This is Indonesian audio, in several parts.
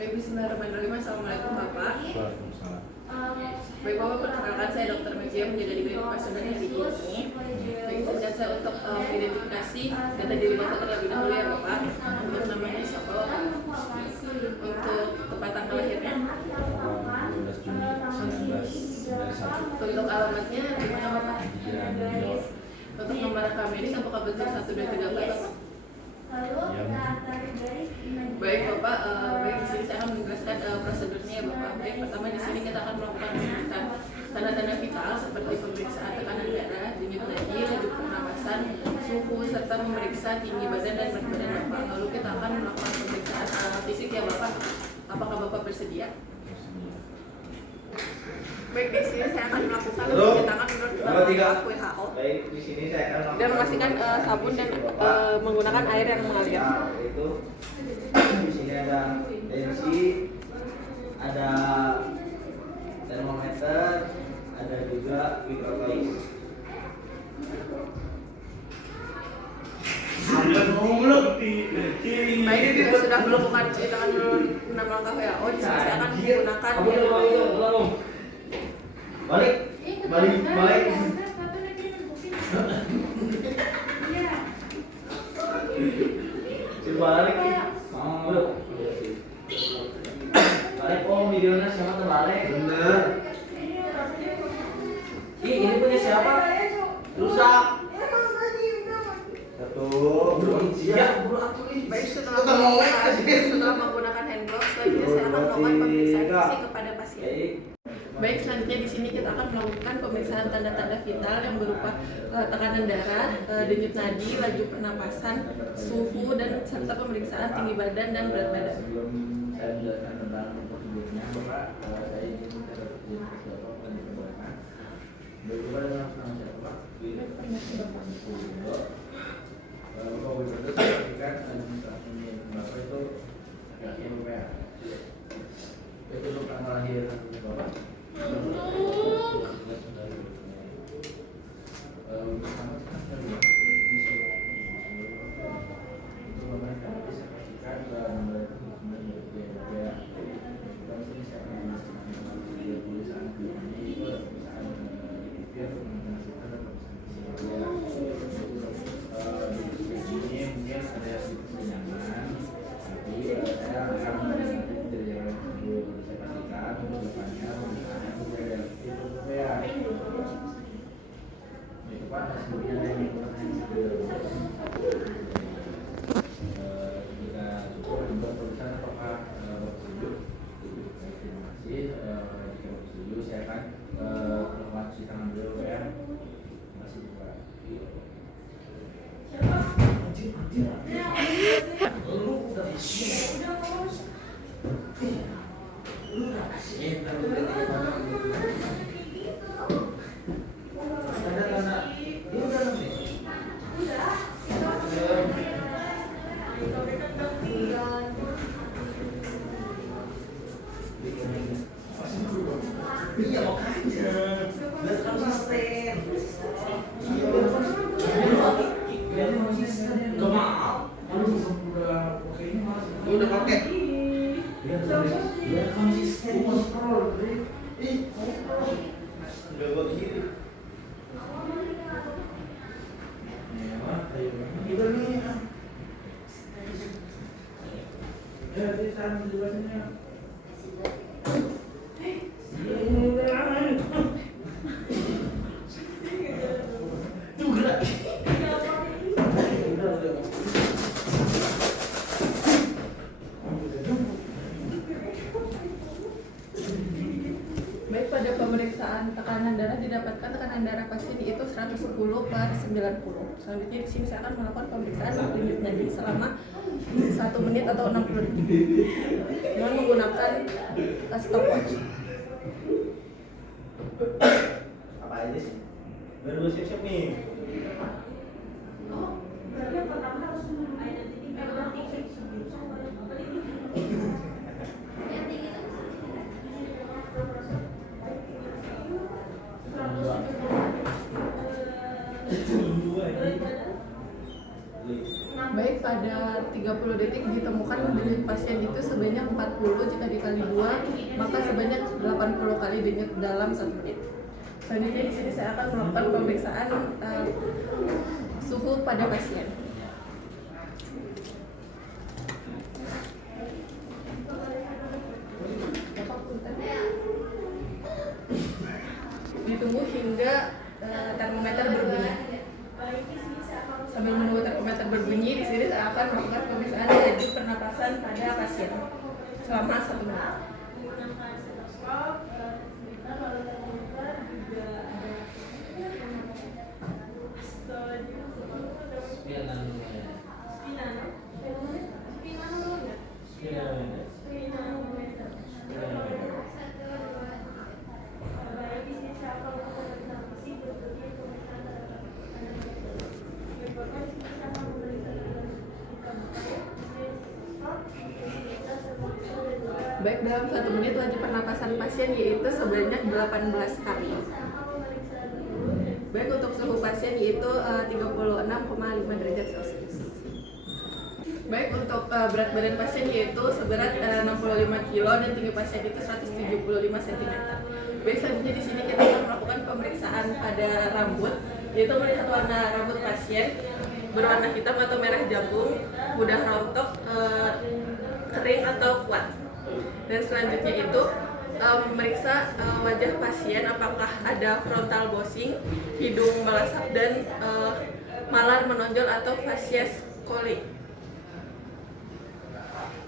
Baik, bismillahirrahmanirrahim. Assalamualaikum Bapak. Waalaikumsalam. Baik Bapak, perkenalkan saya Dr. Mejia menjadi di klinik pasien hari ini. Baik, izinkan saya untuk identifikasi data diri Bapak terlebih dahulu ya Bapak. Untuk namanya siapa Bapak? Untuk tempat tanggal lahirnya? 12 Juni 1991. Untuk alamatnya di mana Bapak? Di Untuk nomor rekam medis apakah betul 1234 Bapak? Baik Bapak, baik di sini saya akan menjelaskan prosedurnya ya Bapak. Baik, pertama di sini kita akan melakukan pemeriksaan tanda-tanda vital seperti pemeriksaan tekanan darah, denyut nadi, laju pernapasan, suhu serta memeriksa tinggi badan dan berat badan Bapak. Lalu kita akan melakukan pemeriksaan fisik ya Bapak. Apakah Bapak bersedia? Baik, di sini saya akan melakukan cuci tangan menurut WHO. Baik, di sini saya akan Dan memastikan sabun dan menggunakan air yang mengalir. Itu di sini ada tensi, ada termometer, ada juga mikrotois. Baik, kita sudah melakukan cuci tangan menurut langkah WHO. Di sini saya akan menggunakan Balik. Balik. Balik, oh videonya sama terbalik. Bener. Ini punya siapa? Rusak. Satu. Baik, setelah menggunakan hand glove, selanjutnya saya akan melakukan pemeriksaan fisik kepada pasien. Baik, selanjutnya di sini kita akan melakukan pemeriksaan tanda-tanda vital yang berupa tekanan darah, denyut nadi, laju pernapasan, suhu, dan serta pemeriksaan tinggi badan dan berat badan. Sebelum saya menjelaskan tentang prosedurnya, Bapak, saya ingin minta identifikasi Bapak dan diperbolehkan. Berjumpa dengan nama siapa, Pak? Bapak Widodo, saya pastikan administrasi Bapak itu laki-laki yang Bapak ya? Itu untuk tanggal lahir Bapak. Iya makanya biar konsisten. Gak maaf. Udah pakai. Biar konsisten. Udah begini. Kita nih. Jadi sana jelasnya. Baik, pada pemeriksaan tekanan darah didapatkan tekanan darah pasien itu 110/90. Selanjutnya di sini saya akan melakukan pemeriksaan denyut nadi selama 1 menit atau 60 detik dengan menggunakan stopwatch. Apa aja sih? Baru siap-siap nih. Baik, pada 30 detik ditemukan denyut pasien itu sebanyak 40, jika dikali 2 maka sebanyak 80 kali denyut dalam 1 menit. Selanjutnya di sini saya akan melakukan pemeriksaan suhu pada pasien. Ditunggu hingga termometer berbunyi. Sambil menunggu termometer berbunyi, di sini saya akan melakukan pemeriksaan laju pernapasan pada pasien selama 1 menit. Baik, dalam 1 menit laju pernapasan pasien yaitu sebanyak 18 kali. Baik, untuk suhu pasien yaitu 36,5 derajat Celcius. Baik, untuk berat badan pasien yaitu seberat 65 kg dan tinggi pasien itu 175 cm. Baik, selanjutnya di sini kita akan melakukan pemeriksaan pada rambut, yaitu melihat warna rambut pasien berwarna hitam atau merah jambung, mudah rontok, kering atau kuat. Dan selanjutnya itu memeriksa wajah pasien apakah ada frontal bossing, hidung melesak dan malar menonjol atau facies coli.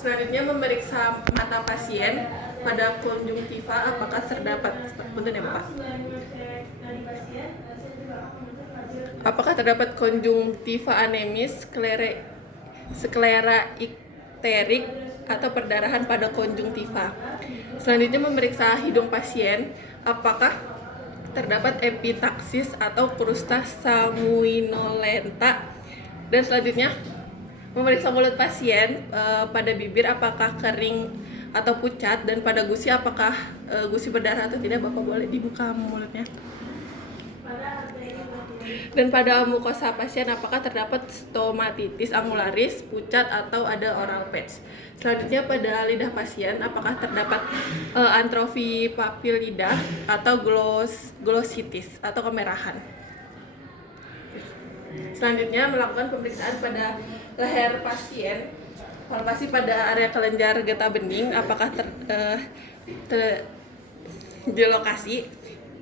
Selanjutnya memeriksa mata pasien pada konjungtiva apakah terdapat apakah terdapat konjungtiva anemis, sklera ikterik atau perdarahan pada konjungtiva. Selanjutnya memeriksa hidung pasien apakah terdapat epitaksis atau krusta sanguinolenta. Dan selanjutnya memeriksa mulut pasien pada bibir apakah kering atau pucat, dan pada gusi apakah gusi berdarah atau tidak. Bapak boleh dibuka mulutnya. Dan pada mukosa pasien apakah terdapat stomatitis angularis, pucat atau ada oral patch. Selanjutnya pada lidah pasien apakah terdapat atrofi papil lidah atau glositis atau kemerahan. Selanjutnya melakukan pemeriksaan pada leher pasien, palpasi pada area kelenjar getah bening apakah dilokasi,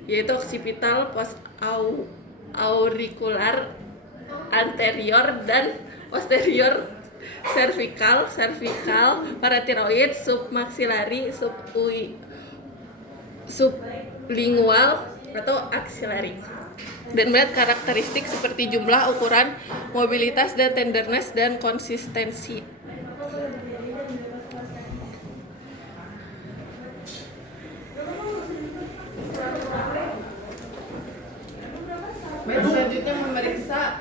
yaitu occipital, post aurikular, anterior dan posterior, cervical, paratiroid, submaxillary, sublingual atau axillary. Dan melihat karakteristik seperti jumlah, ukuran, mobilitas dan tenderness dan konsistensi. Baik, selanjutnya memeriksa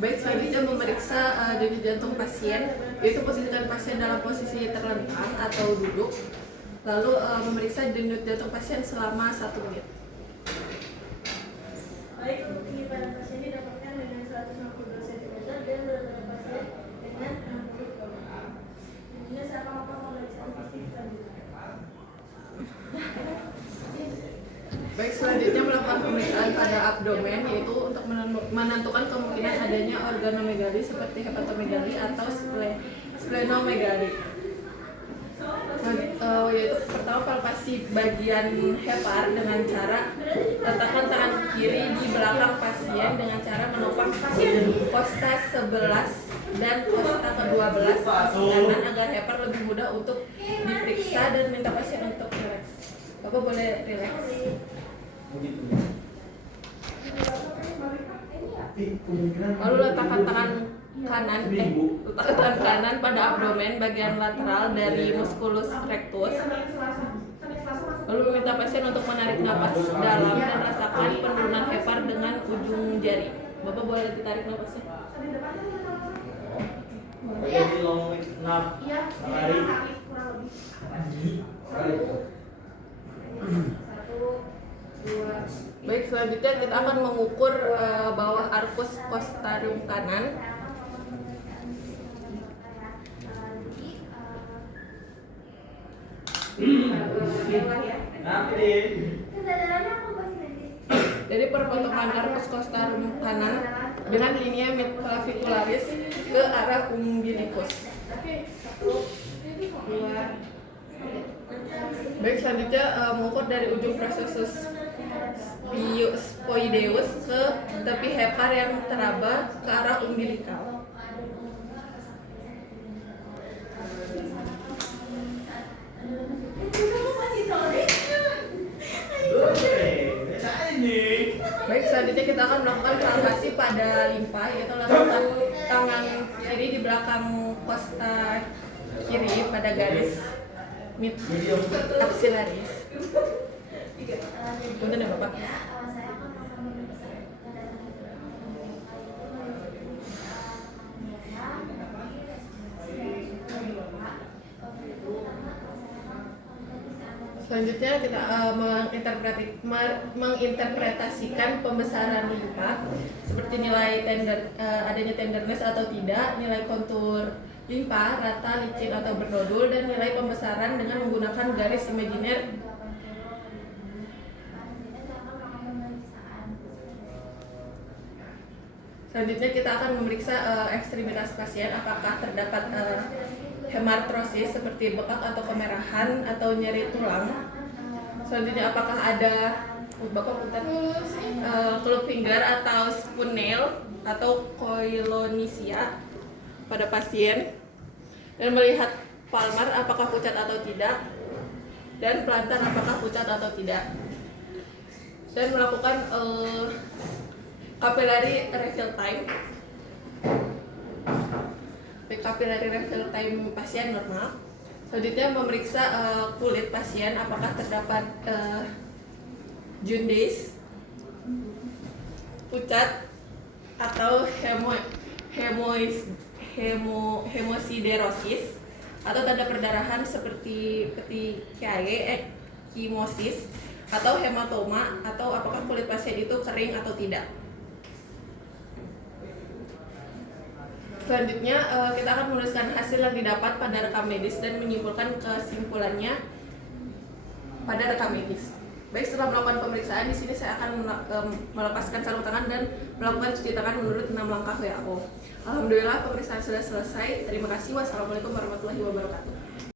Baik, selanjutnya memeriksa denyut jantung pasien, yaitu posisikan pasien dalam posisi terlentang atau duduk, lalu memeriksa denyut jantung pasien selama 1 menit. Baik, untuk tinggi badan pasien didapatkan dengan 162 cm dan berat badan pasien dengan 60 kg. Selanjutnya saya akan melakukan pemeriksaan fisik selanjutnya. Baik, selanjutnya melakukan pemeriksaan pada abdomen, yaitu untuk menentukan kemungkinan adanya organomegali seperti hepatomegali atau splenomegali. Yaitu pertama palpasi bagian hepar dengan cara letakkan tangan kiri di belakang pasien dengan cara menopang kosta 11 dan kosta ke-12 kanan agar hepar lebih mudah untuk diperiksa, dan minta pasien untuk rileks. Bapak boleh rileks. Lalu letakkan tangan kanan pada abdomen bagian lateral dari musculus rectus. Lalu meminta pasien untuk menarik napas dalam dan rasakan penurunan hepar dengan ujung jari. Bapak boleh ditarik napasnya. Baik, selanjutnya kita akan mengukur bawah arkus costarium kanan. Jadi perpotongan arkus costarium kanan dengan linea midclavicularis ke arah umbilicus. Baik, selanjutnya mengukur dari ujung processus spoideus ke tepi hepar yang teraba ke arah umbilikal. Baik, selanjutnya kita akan melakukan palpasi pada limpa, yaitu letakkan tangan kiri di belakang kosta kiri pada garis mid axillaris. Punten ya Bapak. Selanjutnya kita menginterpretasikan pembesaran limpa seperti nilai adanya tenderness atau tidak, nilai kontur limpa, rata, licin atau bernodul, dan nilai pembesaran dengan menggunakan garis imajiner. Selanjutnya kita akan memeriksa ekstremitas pasien apakah terdapat hemartrosis seperti bekak atau kemerahan atau nyeri tulang. Selanjutnya apakah ada club finger atau spoon nail atau koilonychia pada pasien, dan melihat palmar apakah pucat atau tidak, dan plantar apakah pucat atau tidak, dan melakukan capillary refill time. Capillary refill time pasien normal. Selanjutnya memeriksa kulit pasien apakah terdapat jaundice, pucat, atau hemosiderosis atau tanda perdarahan seperti petechiae, ekimosis, atau hematoma, atau apakah kulit pasien itu kering atau tidak. Selanjutnya kita akan menuliskan hasil yang didapat pada rekam medis dan menyimpulkan kesimpulannya pada rekam medis. Baik, setelah melakukan pemeriksaan di sini saya akan melepaskan sarung tangan dan melakukan cuci tangan menurut 6 langkah WHO. Alhamdulillah pemeriksaan sudah selesai. Terima kasih. Wassalamualaikum warahmatullahi wabarakatuh.